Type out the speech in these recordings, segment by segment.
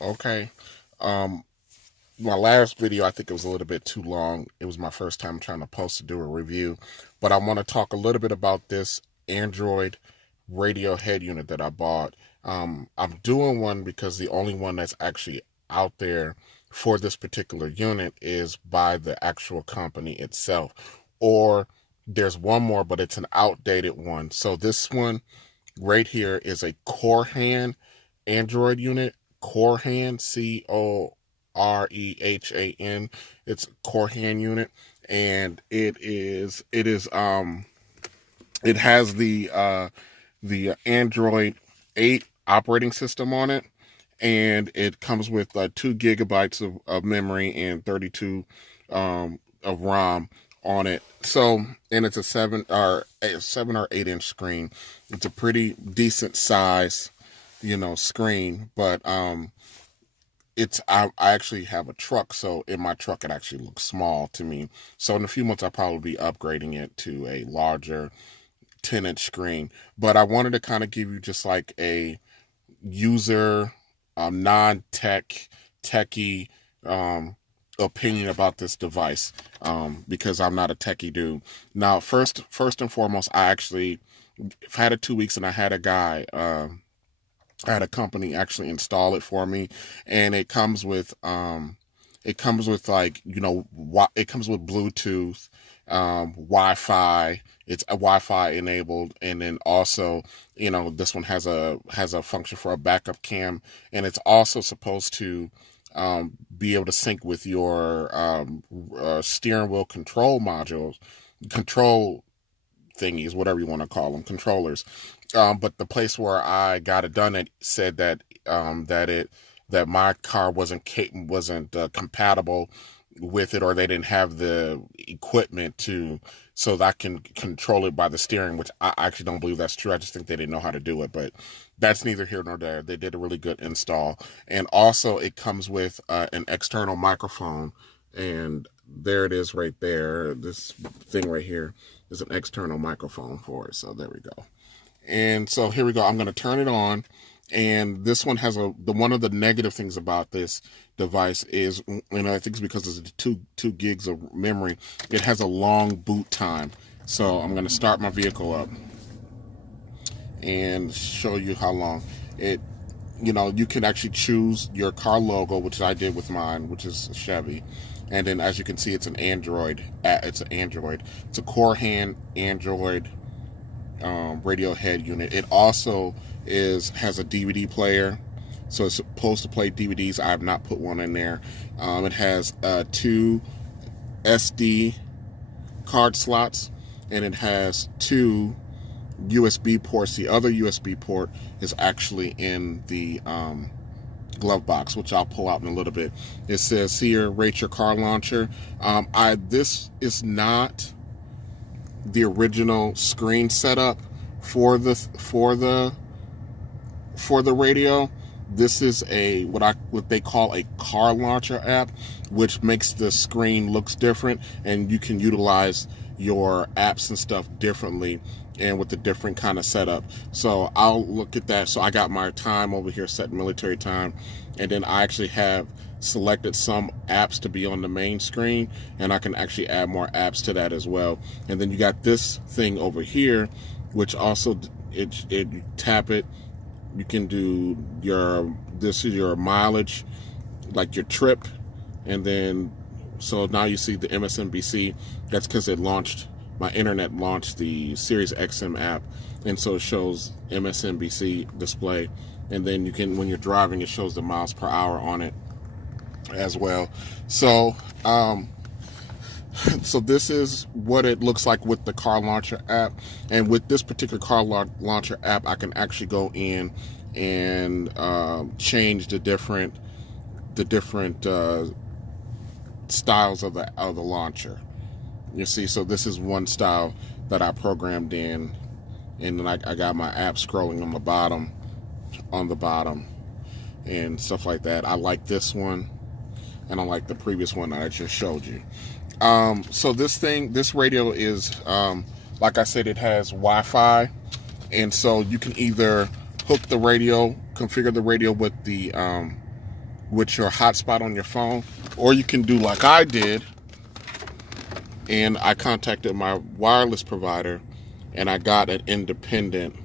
Okay. Um, my last video, I think it was a little bit too long. It was my first time trying to post to do a review, but I want to talk a little bit about this Android radio head unit that I bought. I'm doing one because the only one that's actually out there for this particular unit is by the actual company itself. Or there's one more, but it's an outdated one. So this one right here is a Corehan Android unit. Corehan, Corehan. It's a Corehan unit, and it has the Android 8 operating system on it, and it comes with 2 gigabytes of memory and 32 of ROM on it. So, and it's a 7 or 8 inch screen. It's a pretty decent size, screen, but I actually have a truck, so in my truck it actually looks small to me. So in a few months I'll probably be upgrading it to a larger 10-inch screen. But I wanted to kind of give you just like a user, non-techie opinion about this device, because I'm not a techie dude. Now, first and foremost, I've had it 2 weeks, and I had a company actually install it for me, and it comes with it comes with Bluetooth, Wi-Fi. It's a Wi-Fi enabled, and then also, this one has a function for a backup cam, and it's also supposed to be able to sync with your steering wheel control thingies, whatever you want to call them, controllers. But the place where I got it done, it said that that my car wasn't compatible with it, or they didn't have the equipment so that I can control it by the steering, which I actually don't believe that's true. I just think they didn't know how to do it, but that's neither here nor there. They did a really good install. And also it comes with an external microphone, and there it is right there. This thing right here is an external microphone for it. So there we go. And so here we go. I'm going to turn it on. And this one has one of the negative things about this device is, I think it's because it's two gigs of memory. It has a long boot time. So I'm going to start my vehicle up and show you how long it. You can actually choose your car logo, which I did with mine, which is Chevy. And then, as you can see, it's an Android. It's an Android. It's a Corehan Android radio head unit. It also has a DVD player, so it's supposed to play DVDs. I have not put one in there. It has 2 SD card slots, and it has 2 USB ports. The other USB port is actually in the glove box, which I'll pull out in a little bit. It says here, rate your car launcher. This is not the original screen setup for the radio. This is what they call a car launcher app, which makes the screen looks different, and you can utilize your apps and stuff differently and with a different kind of setup. So I'll look at that. So I got my time over here set military time, and then I actually have selected some apps to be on the main screen, and I can actually add more apps to that as well. And then you got this thing over here, which also you tap it, you can do this is your mileage, like your trip, and then so now you see the MSNBC. That's because my internet launched the Sirius XM app, and so it shows MSNBC display. And then you can, when you're driving, it shows the miles per hour on it as well. So so this is what it looks like with the car launcher app. And with this particular car launcher app, I can actually go in and change the different styles of the launcher. You see, so this is one style that I programmed in, and then I got my app scrolling on the bottom and stuff like that. I like this one, and I like the previous one that I just showed you. So this radio is, like I said, it has Wi-Fi, and so you can either hook the radio, configure the radio with the with your hotspot on your phone, or you can do like I did, and I contacted my wireless provider and I got an independent,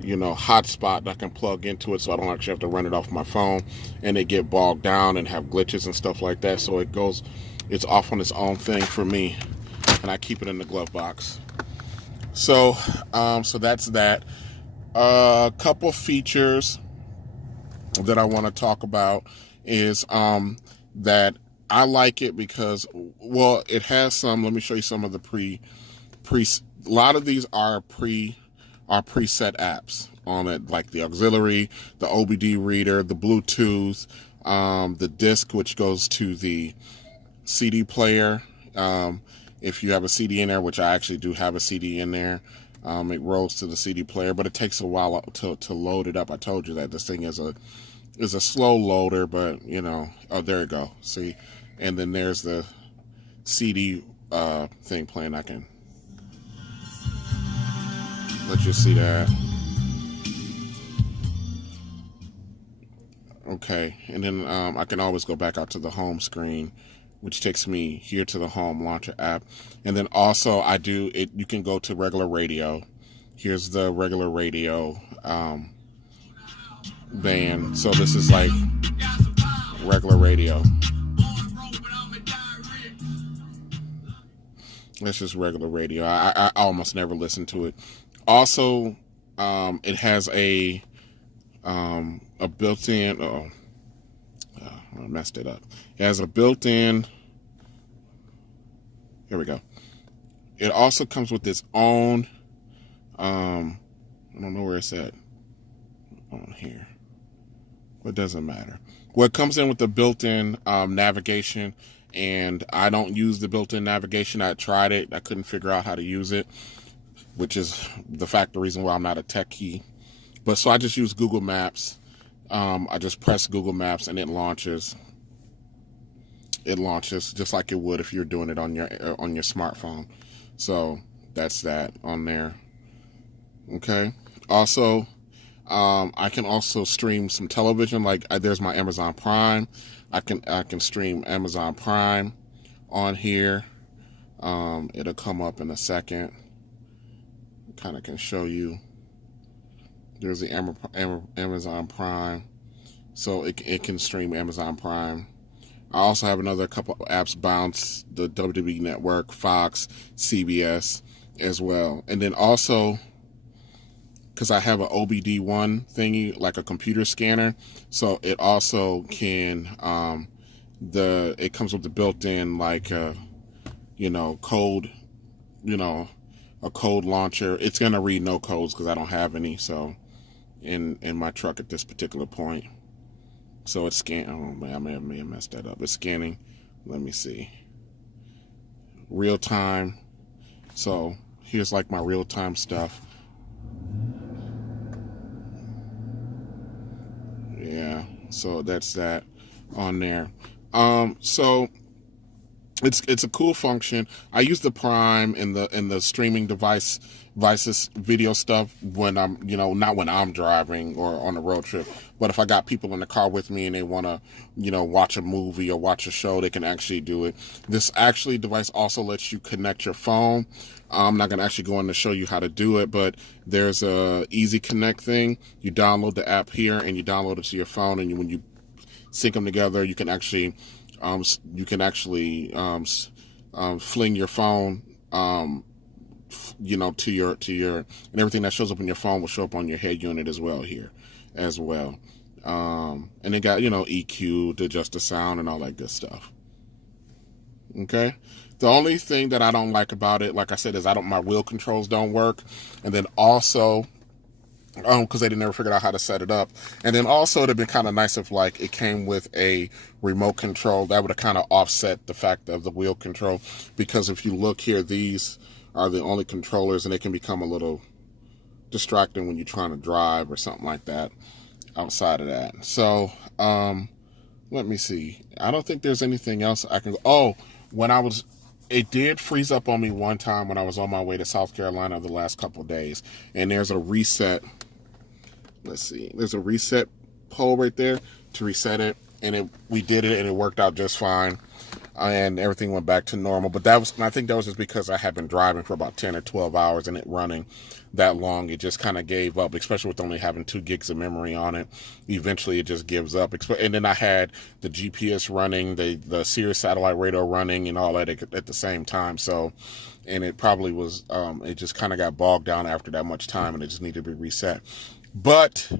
hotspot that I can plug into it, so I don't actually have to run it off my phone and it get bogged down and have glitches and stuff like that. So it's off on its own thing for me, and I keep it in the glove box. So that's that. A couple features that I want to talk about is that I like it because, well, it has some. Let me show you some of the pre. A lot of these are preset apps on it, like the auxiliary, the OBD reader, the Bluetooth, the disc, which goes to the CD player. If you have a CD in there, which I actually do have a CD in there, it rolls to the CD player, but it takes a while to load it up. I told you that this thing is a slow loader, but oh, there you go. See, and then there's the CD thing playing. I can let you see that. Okay, and then I can always go back out to the home screen, which takes me here to the home launcher app. And then also you can go to regular radio. Here's the regular radio band. So this is like regular radio. That's just regular radio. I almost never listen to it. Also, it has a built-in. I messed it up. It has a built-in. Here we go. It also comes with its own. I don't know where it's at. On here. It doesn't matter. Well, it comes in with the built-in navigation, and I don't use the built-in navigation. I tried it. I couldn't figure out how to use it, which is the reason why I'm not a techie. But so I just use Google Maps. I just press Google Maps and it launches. It launches just like it would if you're doing it on your smartphone. So that's that on there. Okay. Also, I can also stream some television. Like there's my Amazon Prime. I can stream Amazon Prime on here. It'll come up in a second. Kind of can show you. There's the Amazon Prime, so it can stream Amazon Prime. I also have another couple of apps, Bounce, the WWE Network, Fox, CBS as well. And then also, because I have an OBD1 thingy, like a computer scanner, so it also can, it comes with the built-in, like, code, a code launcher. It's going to read no codes because I don't have any, so, in my truck at this particular point. So it's scanning. Oh man, I may have messed that up. It's scanning. Let me see. Real time. So here's like my real time stuff. Yeah. So that's that on there. So it's a cool function. I use the Prime and the streaming devices video stuff when I'm, not when I'm driving or on a road trip, but if I got people in the car with me and they want to, watch a movie or watch a show, they can actually do it. This device also lets you connect your phone. I'm not going to actually go in to show you how to do it, but there's a easy connect thing. You download the app here and you download it to your phone, and when you sync them together, you can actually fling your phone, to your, and everything that shows up on your phone will show up on your head unit as well here, as well. And it got, EQ to adjust the sound and all that good stuff. Okay. The only thing that I don't like about it, like I said, is my wheel controls don't work. And then also, because they never figured out how to set it up. And then also it'd have been kind of nice if like it came with a remote control. That would have kind of offset the fact of the wheel control, because if you look here, these are the only controllers, and they can become a little distracting when you're trying to drive or something like that outside of that. So let me see. I don't think there's anything else I can. It did freeze up on me one time when I was on my way to South Carolina the last couple of days, and there's a reset. Let's see. There's a reset pole right there to reset it. and we did it, and it worked out just fine, and everything went back to normal. But I think that was just because I had been driving for about 10 or 12 hours and it running that long. It just kind of gave up, especially with only having 2 gigs of memory on it. Eventually it just gives up. And then I had the GPS running, the Sirius satellite radio running, and all that at the same time. So, and it probably was, it just kind of got bogged down after that much time, and it just needed to be reset. But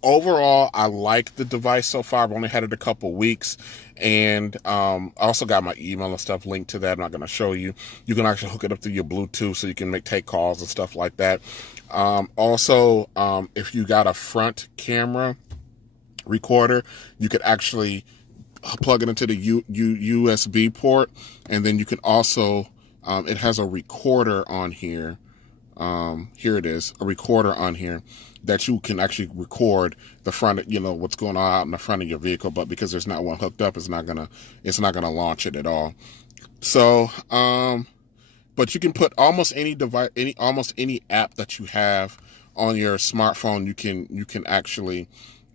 overall, I like the device so far. I've only had it a couple weeks, and I also got my email and stuff linked to that. I'm not going to show you. You can actually hook it up through your Bluetooth so you can take calls and stuff like that. Also, if you got a front camera recorder, you could actually plug it into the USB port, and then you can also, it has a recorder on here. Here it is, a recorder on here that you can actually record the front, what's going on out in the front of your vehicle. But because there's not one hooked up, it's not gonna launch it at all. So, but you can put almost any device, almost any app that you have on your smartphone, you can actually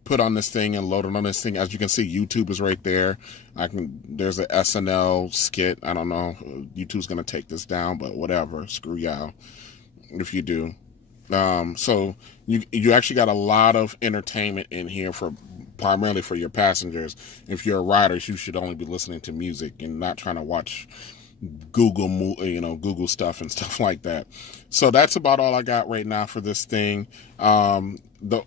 put on this thing and load it on this thing. As you can see, YouTube is right there. There's an SNL skit. I don't know. YouTube's gonna take this down, but whatever. Screw y'all if you do. So you actually got a lot of entertainment in here primarily for your passengers. If you're a rider, you should only be listening to music and not trying to watch Google stuff and stuff like that. So that's about all I got right now for this thing. The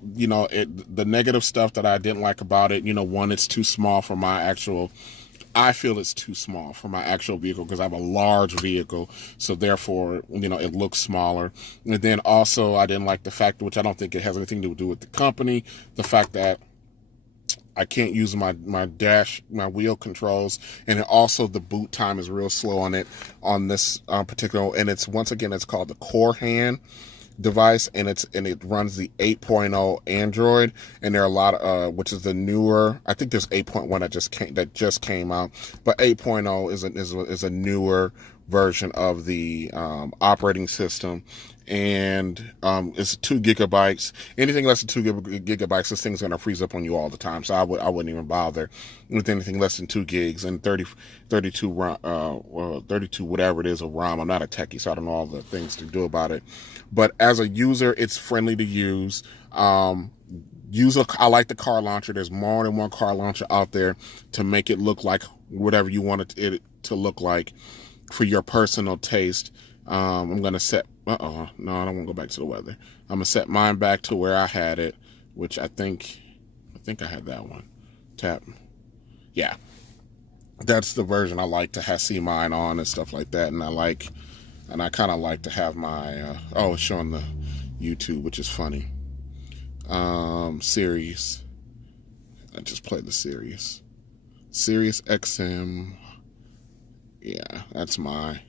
negative stuff that I didn't like about it, one, it's too small for I feel it's too small for my actual vehicle because I have a large vehicle, so therefore, it looks smaller. And then also, I didn't like the fact, which I don't think it has anything to do with the company, the fact that I can't use my wheel controls, and also the boot time is real slow on this particular, and it's called the Corehan device, and it runs the 8.0 Android, and there are a lot of which is the newer. I think there's 8.1 that just came out, but 8.0 is a newer version of the operating system, and it's 2 gigabytes. Anything less than 2 gigabytes, this thing's gonna freeze up on you all the time. So I wouldn't even bother with anything less than 2 gigs and 32 whatever it is of ROM. I'm not a techie, so I don't know all the things to do about it. But as a user, it's friendly to use. I like the car launcher. There's more than one car launcher out there to make it look like whatever you want it to look like for your personal taste. I'm going to set, no, I don't want to go back to the weather. I'm going to set mine back to where I had it, which I think I had that one. Tap. Yeah. That's the version I like to see mine on and stuff like that. And I kind of like to have my, it's showing the YouTube, which is funny. Sirius. I just played the Sirius XM. Yeah, that's my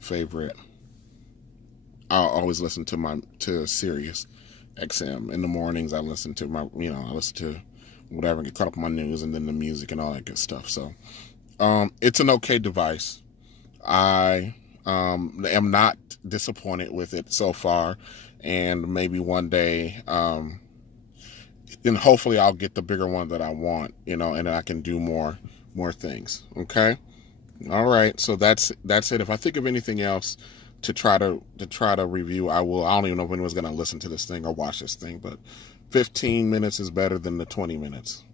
favorite. I'll always listen to Sirius XM in the mornings. I listen to whatever, get caught up on my news, and then the music and all that good stuff. So it's an okay device. I am not disappointed with it so far, and maybe one day, then hopefully I'll get the bigger one that I want, and then I can do more things. Okay, all right. So that's it. If I think of anything else to try to review, I will. I don't even know if anyone's going to listen to this thing or watch this thing, but 15 minutes is better than the 20 minutes.